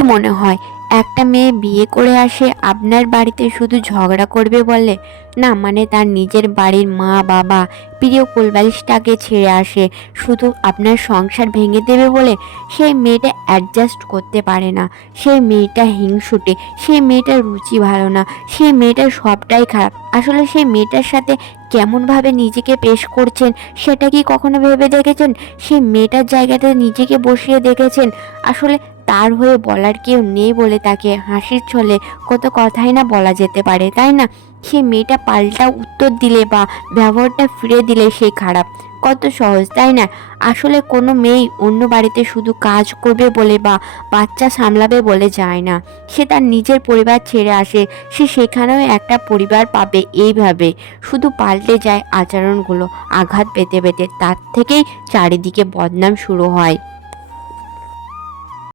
কি মনে হয় একটা মেয়ে বিয়ে করে আসে আপনার বাড়িতে শুধু ঝগড়া করবে বলে? না, মানে তার নিজের বাড়ির মা বাবা প্রিয় কোলবালিশটাকে ছেড়ে আসে শুধু আপনার সংসার ভেঙে দেবে বলে? সেই মেয়েটা অ্যাডজাস্ট করতে পারে না, সেই মেয়েটা হিংসুটে, সেই মেয়েটার রুচি ভালো না, সেই মেয়েটার সবটাই খারাপ। আসলে সেই মেয়েটার সাথে কেমনভাবে নিজেকে পেশ করছেন সেটা কি কখনো ভেবে দেখেছেন? সেই মেয়েটার জায়গাতে নিজেকে বসিয়ে দেখেছেন? আসলে তার হয়ে বলার কেউ নেই বলে তাকে হাসির ছলে কত কথাই না বলা যেতে পারে, তাই না? সে মেয়েটা পাল্টা উত্তর দিলে বা ব্যবহারটা ফিরে দিলে সে খারাপ, কত সহজ, তাই না? আসলে কোনো মেয়েই অন্য বাড়িতে শুধু কাজ করবে বলে বা বাচ্চা সামলাবে বলে যায় না। সে তার নিজের পরিবার ছেড়ে আসে, সে সেখানেও একটা পরিবার পাবে। এইভাবে শুধু পাল্টে যায় আচরণগুলো, আঘাত পেতে পেতে তার থেকেই চারিদিকে বদনাম শুরু হয়।